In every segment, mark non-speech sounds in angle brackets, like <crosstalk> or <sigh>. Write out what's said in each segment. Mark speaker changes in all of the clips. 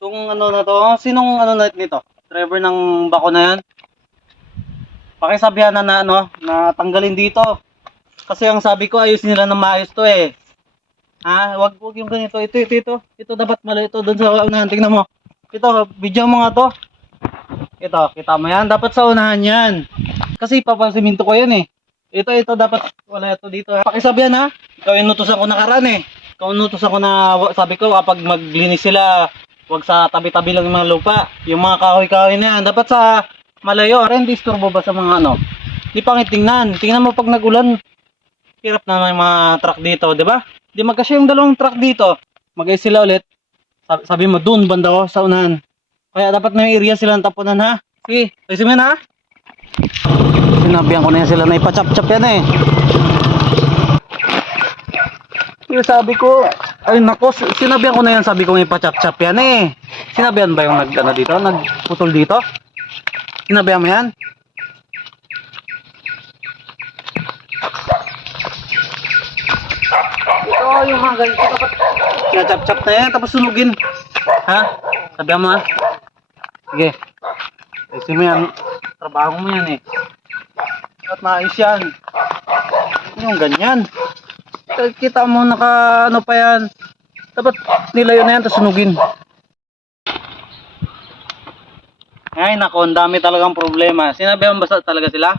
Speaker 1: Itong ano na to, sinong ano na nito? Driver ng bako na yan? Pakisabihan na na ano, na tanggalin dito. Kasi ang sabi ko, ayusin nila ng maayos to eh. Ha? Wag, wag yung ganito. Ito, ito, ito. Ito dapat mali ito doon sa unahan. Tingnan mo. Ito, video mo nga to. Ito, kita mo yan. Dapat sa unahan yan. Kasi papansiminto ko yan eh. Ito, ito, dapat wala ito dito. ha? Pakisabihan ha. Ikaw yung nutusan ko nakaraan eh. Ikaw yung nutusan ko na, sabi ko, kapag maglinis sila, wag sa tabi-tabi lang yung mga lupa. Yung mga kahoy-kahoy na yan. Dapat sa malayo. Rin, disturbo ba sa mga ano? Di pangit tingnan. Tingnan mo pag nagulan, hirap na may mga truck dito, di ba? Di magkasya yung dalawang truck dito. mag sila ulit. Sabi, sabi mo, dun, banda ko, sa unahan. Kaya dapat may area silang tapunan, ha? Sige, ayusin mo ha? Sinabihan ko na yan sila na ipachap-chap yan, eh. Yung sabi ko, ay nako, sinabihan ko na yan, sabi ko may pachap-chap yan, eh. Sinabihan ba yung nag, ano dito, nagputol dito? Sinabihan mo yan? Ito yung mga ganito dapat kinachap-chap na yan tapos sunugin. Ha? Sabi mo ha? Sige. Ayusin mo yan. Trabaho mo yan eh. Dapat maayos yan. Yung ganyan. Kita mo naka ano pa yan. Dapat nilayo na yan tapos sunugin. Ay nako, ang dami talagang problema. Sinabi mo basta talaga sila?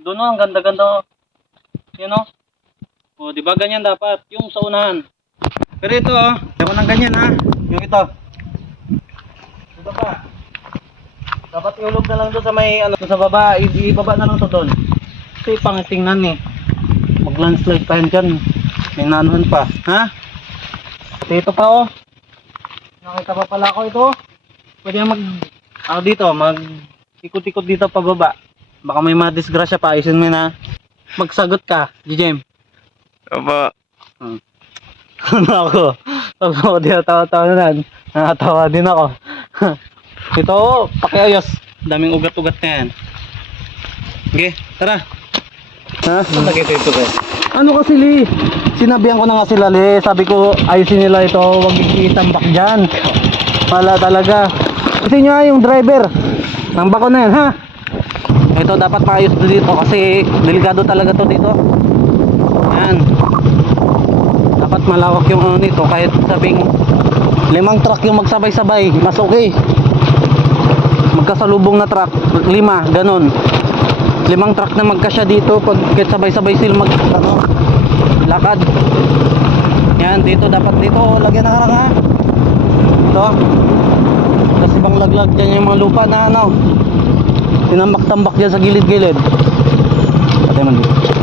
Speaker 1: Doon oh, ang ganda-ganda. oh. Yan oh. O, di ba ganyan dapat? Yung sa unahan. Pero ito, oh. Ayaw ng ganyan, ha? Yung ito. Ito pa. Dapat iulog na lang doon sa may, ano, sa baba. Ibaba na lang to doon. Kasi pangit tingnan, eh. Mag-landslide pa yan dyan. May nanuhan pa. Ha? At ito pa, oh. Nakita pa pala ako ito. Pwede mag, ano dito, mag ikot-ikot dito pababa. Baka may madisgrasya pa. Ayusin mo na. Magsagot ka, Jijem.
Speaker 2: Opo.
Speaker 1: Hmm. <laughs> Ano ako? Pag ako tinatawa-tawa na lang, nakatawa din ako. <laughs> Ito, oh, pakiayos. Daming ugat-ugat na yan. Sige, tara. Ha? Lagay ito ito, guys. Ano kasi, Li? Sinabihan ko na nga sila, Li. Sabi ko, ayusin nila ito. Huwag itambak dyan. Wala talaga. Kasi nyo yung driver. Nang bako na yan, ha? Ito, dapat maayos dito kasi delikado talaga to dito. Yan. Dapat malawak yung ano nito kahit sabing limang truck yung magsabay-sabay, mas okay. Magkasalubong na truck, lima, ganun. Limang truck na magkasya dito pag sabay-sabay sila mag ano, lakad. Yan, dito dapat dito lagyan ng harang ha. Ito. Kasi bang laglag dyan yung mga lupa na ano. Tinambak-tambak dyan sa gilid-gilid. Patay man dito.